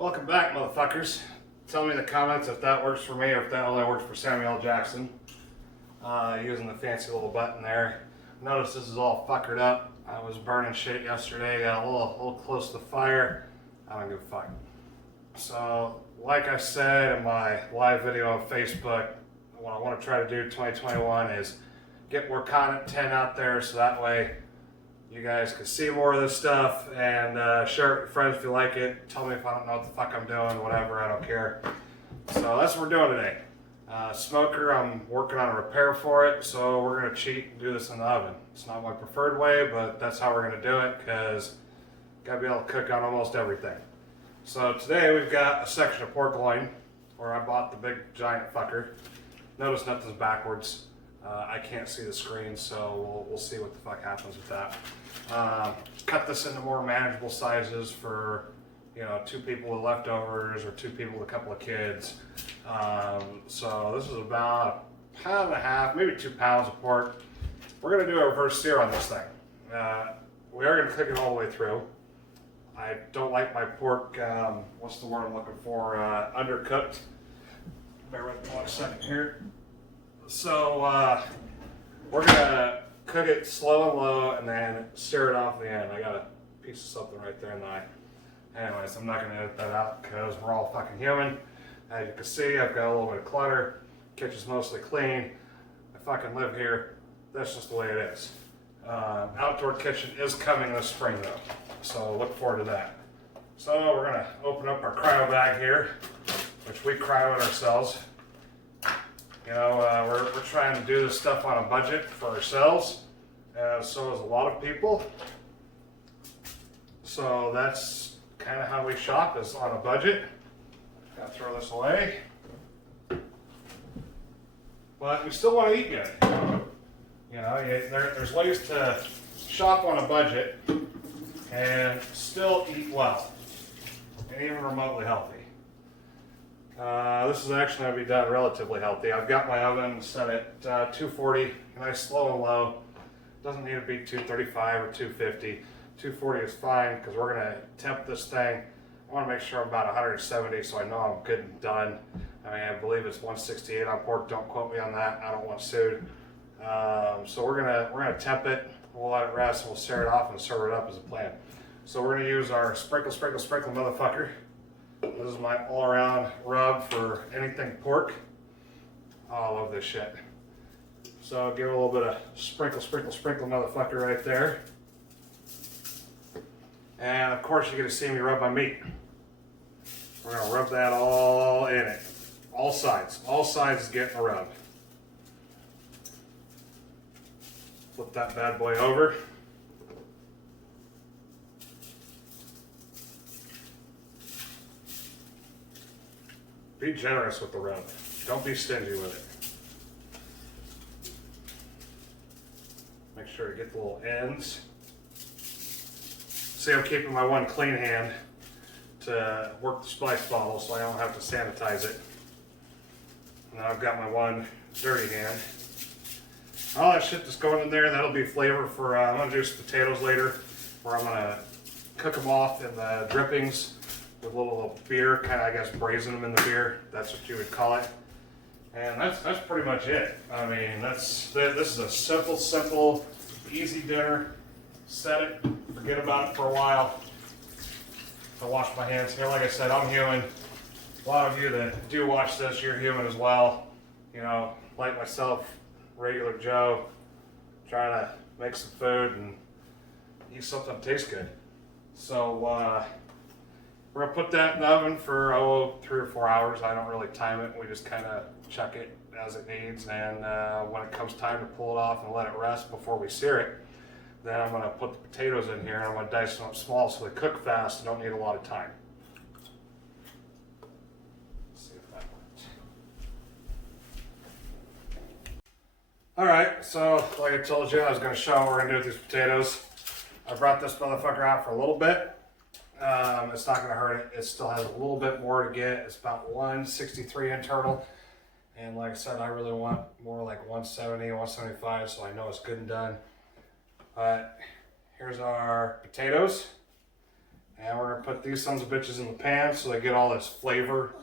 Welcome back, motherfuckers. Tell me in the comments if that works for me or if that only works for Samuel L. Jackson. Using the fancy little button there. Notice this is all fuckered up. I was burning shit yesterday, got a little close to the fire. I don't give a fuck. So, like I said in my live video on Facebook, what I want to try to do 2021 is get more content out there so that way you guys can see more of this stuff and share it with friends if you like it. Tell me if I don't know what the fuck I'm doing, whatever, I don't care. So that's what we're doing today. Smoker, I'm working on a repair for it, so we're gonna cheat and do this in the oven. It's not my preferred way, but that's how we're gonna do it because gotta be able to cook on almost everything. So today we've got a section of pork loin where I bought the big giant fucker. Notice nothing's backwards. I can't see the screen, so we'll see what the fuck happens with that. Cut this into more manageable sizes for, you know, 2 people with leftovers or 2 people with a couple of kids. So this is about a pound and a half, maybe 2 pounds of pork. We're gonna do a reverse sear on this thing. We are gonna cook it all the way through. I don't like my pork, what's the word I'm looking for, undercooked. Bear with me 1 second here. So we're gonna cook it slow and low and then sear it off the end. I got a piece of something right there in the eye. Anyways, I'm not gonna edit that out because we're all fucking human. As you can see, I've got a little bit of clutter. Kitchen's mostly clean. I fucking live here. That's just the way it is. Outdoor kitchen is coming this spring though, so look forward to that. So we're gonna open up our cryo bag here, which we cryo it ourselves. You know, we're trying to do this stuff on a budget for ourselves, so is a lot of people. So that's kind of how we shop, is on a budget. Gotta throw this away. But we still want to eat good. You know, there's ways to shop on a budget and still eat well, and even remotely healthy. This is actually going to be done relatively healthy. I've got my oven set at 240, nice slow and low. Doesn't need to be 235 or 250. 240 is fine because we're going to temp this thing. I want to make sure I'm about 170 so I know I'm good and done. I mean, I believe it's 168 on pork. Don't quote me on that. I don't want sued. So we're gonna temp it. We'll let it rest. And we'll sear it off and serve it up as a plan. So we're gonna use our sprinkle motherfucker. This is my all-around rub for anything pork. Oh, I love this shit. So I'll give it a little bit of sprinkle motherfucker right there. And of course you're gonna see me rub my meat. We're gonna rub that all in it. All sides is getting a rub. Flip that bad boy over. Be generous with the rub. Don't be stingy with it. Make sure to get the little ends. See, I'm keeping my one clean hand to work the spice bottle so I don't have to sanitize it. Now I've got my one dirty hand. All that shit that's going in there, that'll be flavor for, I'm gonna do some potatoes later, where I'm gonna cook them off in the drippings with a little beer, kind of, I guess, braising them in the beer. That's what you would call it. And that's pretty much it. I mean, this is a simple, easy dinner. Set it, forget about it for a while. I wash my hands here. Like I said, I'm human. A lot of you that do watch this, you're human as well. You know, like myself, regular Joe, trying to make some food and eat something that tastes good. So we're gonna put that in the oven for 3 or 4 hours. I don't really time it. We just kind of check it as it needs, and when it comes time to pull it off and let it rest before we sear it, then I'm gonna put the potatoes in here and I'm gonna dice them up small so they cook fast and don't need a lot of time. Let's see if that works. All right, so like I told you, I was gonna show what we're gonna do with these potatoes. I brought this motherfucker out for a little bit. It's not gonna hurt it. It still has a little bit more to get. It's about 163 internal. And like I said, I really want more like 170, 175, so I know it's good and done. But here's our potatoes. And we're gonna put these sons of bitches in the pan so they get all this flavor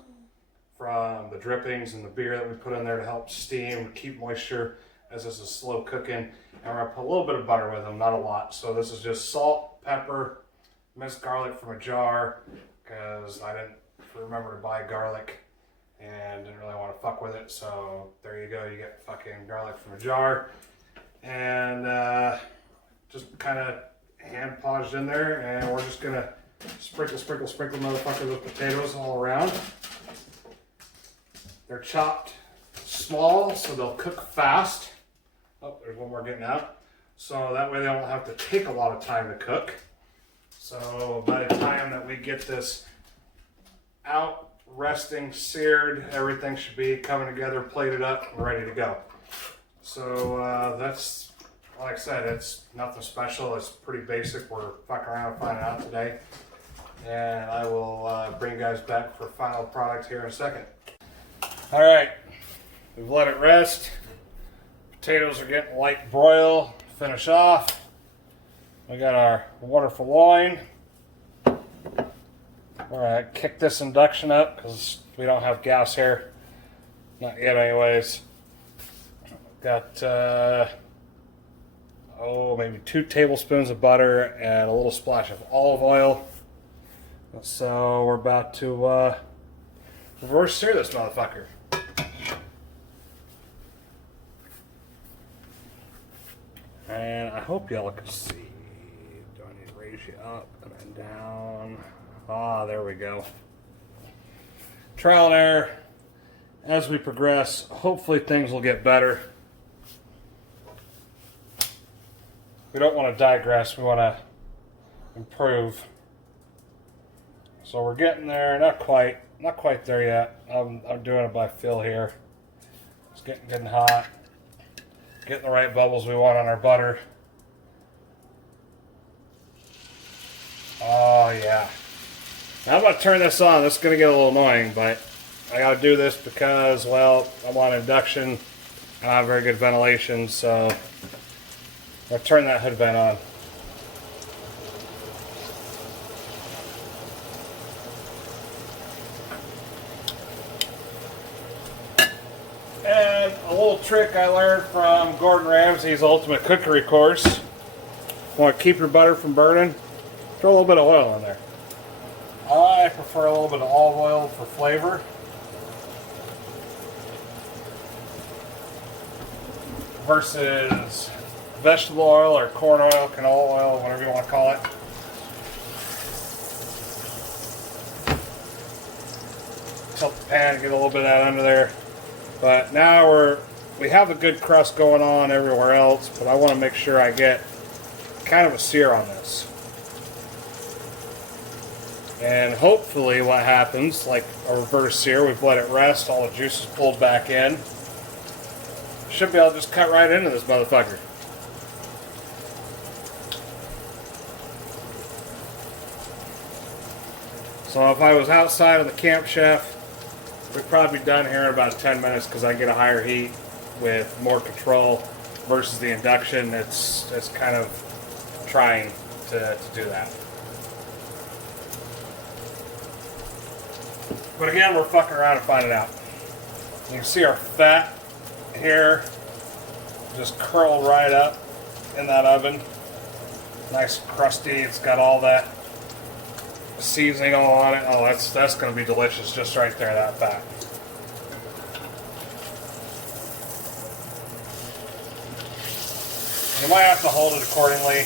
from the drippings and the beer that we put in there to help steam, keep moisture as this is slow cooking. And we're gonna put a little bit of butter with them, not a lot. So this is just salt, pepper, minced garlic from a jar, because I didn't remember to buy garlic and didn't really want to fuck with it. So there you go, you get fucking garlic from a jar. And just kind of hand podged in there, and we're just gonna sprinkle motherfuckers with potatoes all around. They're chopped small so they'll cook fast. Oh, there's one more getting out. So that way they don't have to take a lot of time to cook. So by the time that we get this out, resting, seared, everything should be coming together, plated up, and ready to go. So that's, like I said, it's nothing special. It's pretty basic. We're fucking around and finding out today. And I will bring you guys back for final product here in a second. All right, we've let it rest. Potatoes are getting light broil. Finish off. We got our wonderful loin. We're gonna kick this induction up because we don't have gas here. Not yet anyways. Got maybe 2 tablespoons of butter and a little splash of olive oil. So we're about to reverse sear this motherfucker. And I hope y'all can see. Do I need to raise you up and then down? Ah, there we go. Trial and error. As we progress, hopefully things will get better. We don't want to digress, we want to improve. So we're getting there, not quite there yet. I'm doing it by feel here. It's getting hot. Getting the right bubbles we want on our butter. Oh yeah. Now I'm going to turn this on. This is going to get a little annoying, but I got to do this because, well, I'm on induction. I don't have very good ventilation, so I'll turn that hood vent on. And a little trick I learned from Gordon Ramsay's Ultimate Cookery course. Want to keep your butter from burning? Throw a little bit of oil in there. I prefer a little bit of olive oil for flavor. Versus vegetable oil or corn oil, canola oil, whatever you want to call it. Tilt the pan, get a little bit of that under there. But now we have a good crust going on everywhere else, but I want to make sure I get kind of a sear on this. And hopefully what happens, like a reverse sear, we've let it rest, all the juice is pulled back in. Should be able to just cut right into this motherfucker. So if I was outside of the Camp Chef, we'd probably be done here in about 10 minutes because I get a higher heat with more control versus the induction. It's kind of trying to do that. But again, we're fucking around and finding out. You can see our fat here just curl right up in that oven. Nice crusty. It's got all that seasoning all on it. Oh, that's going to be delicious just right there, that fat. You might have to hold it accordingly.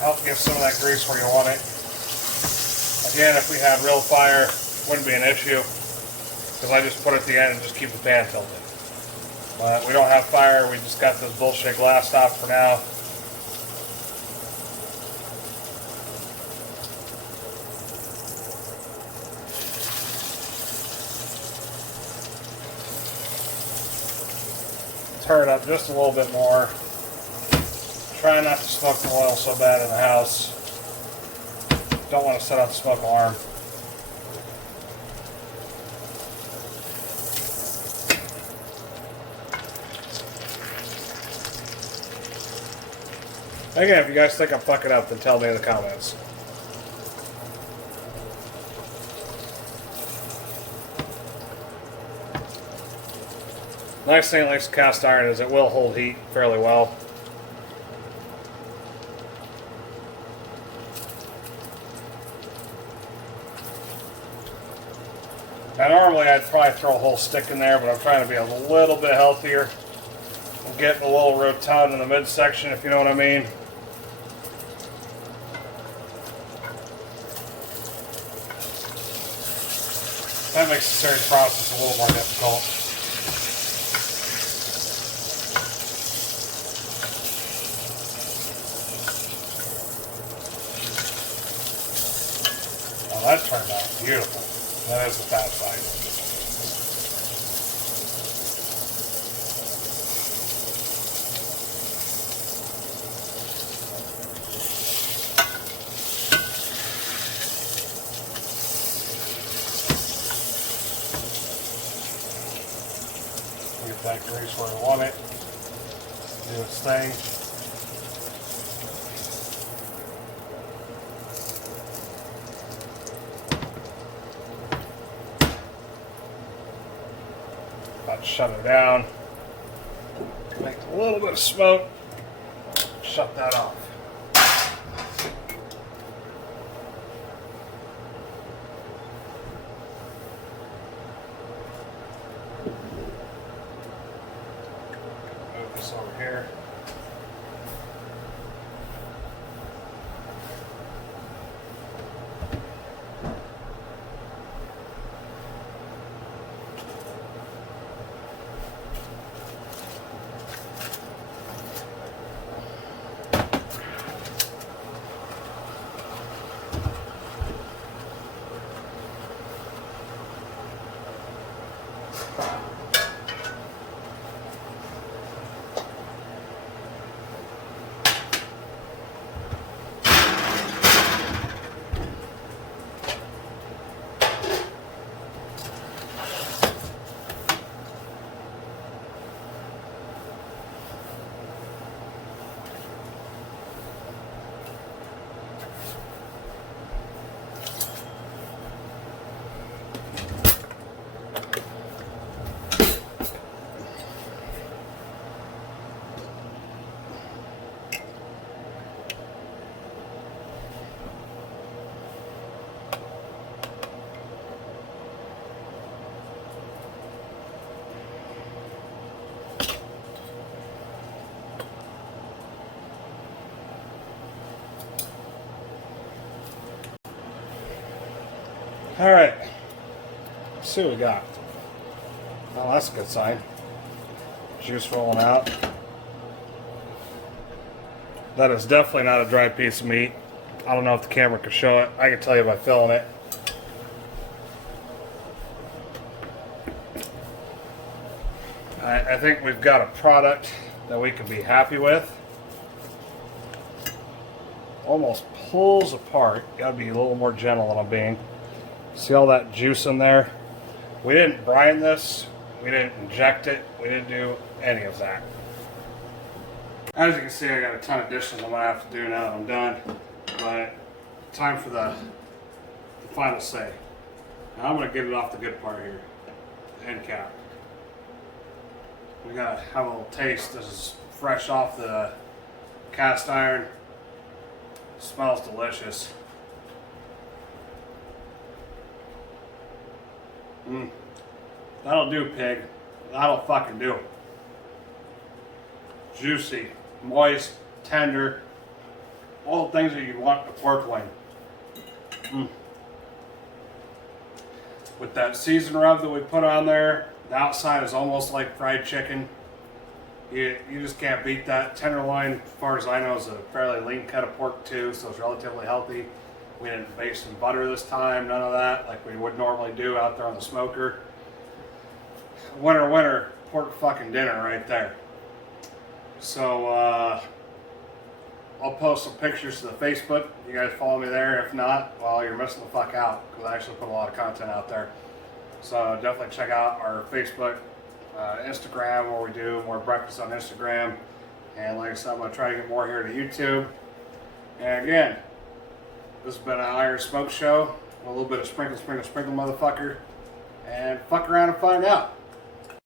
Help give some of that grease where you want it. Again, if we had real fire, wouldn't be an issue because I just put it at the end and just keep the pan tilted. But we don't have fire. We just got this bullshit glass top for now. Turn it up just a little bit more. Try not to smoke the oil so bad in the house. Don't want to set off the smoke alarm. Again, if you guys think I'm fucking up, then tell me in the comments. Nice thing like cast iron is it will hold heat fairly well. Now normally I'd probably throw a whole stick in there, but I'm trying to be a little bit healthier. I'm getting a little rotund in the midsection, if you know what I mean. That makes the searing process a little more difficult. Oh, that turned out beautiful. That is the fat side. Get that grease where I want it. Do its thing. About to shut it down. Make a little bit of smoke. Shut that off. Move this over here. Alright, let's see what we got. Oh, that's a good sign. Juice rolling out. That is definitely not a dry piece of meat. I don't know if the camera could show it. I can tell you by feeling it. I think we've got a product that we can be happy with. Almost pulls apart. Gotta be a little more gentle than I'm being. See all that juice in there? We didn't brine this, we didn't inject it, we didn't do any of that. As you can see, I got a ton of dishes I'm gonna have to do now that I'm done, but time for the final say. Now I'm gonna get it off the good part here, the end cap. We gotta have a little taste. This is fresh off the cast iron. Smells delicious. That'll do, pig. That'll fucking do. Juicy, moist, tender, all the things that you want in a pork loin. With that seasoned rub that we put on there, the outside is almost like fried chicken. You just can't beat that. Tenderloin, as far as I know, is a fairly lean cut of pork too, so it's relatively healthy. We didn't baste in butter this time, none of that, like we would normally do out there on the smoker. Winter, pork fucking dinner right there. So, I'll post some pictures to the Facebook. You guys follow me there. If not, well, you're missing the fuck out, because I actually put a lot of content out there. So definitely check out our Facebook, Instagram, where we do more breakfast on Instagram. And like I said, I'm going to try to get more here to YouTube. And again, this has been an Iron Smoke Show. A little bit of sprinkle, motherfucker. And fuck around and find out.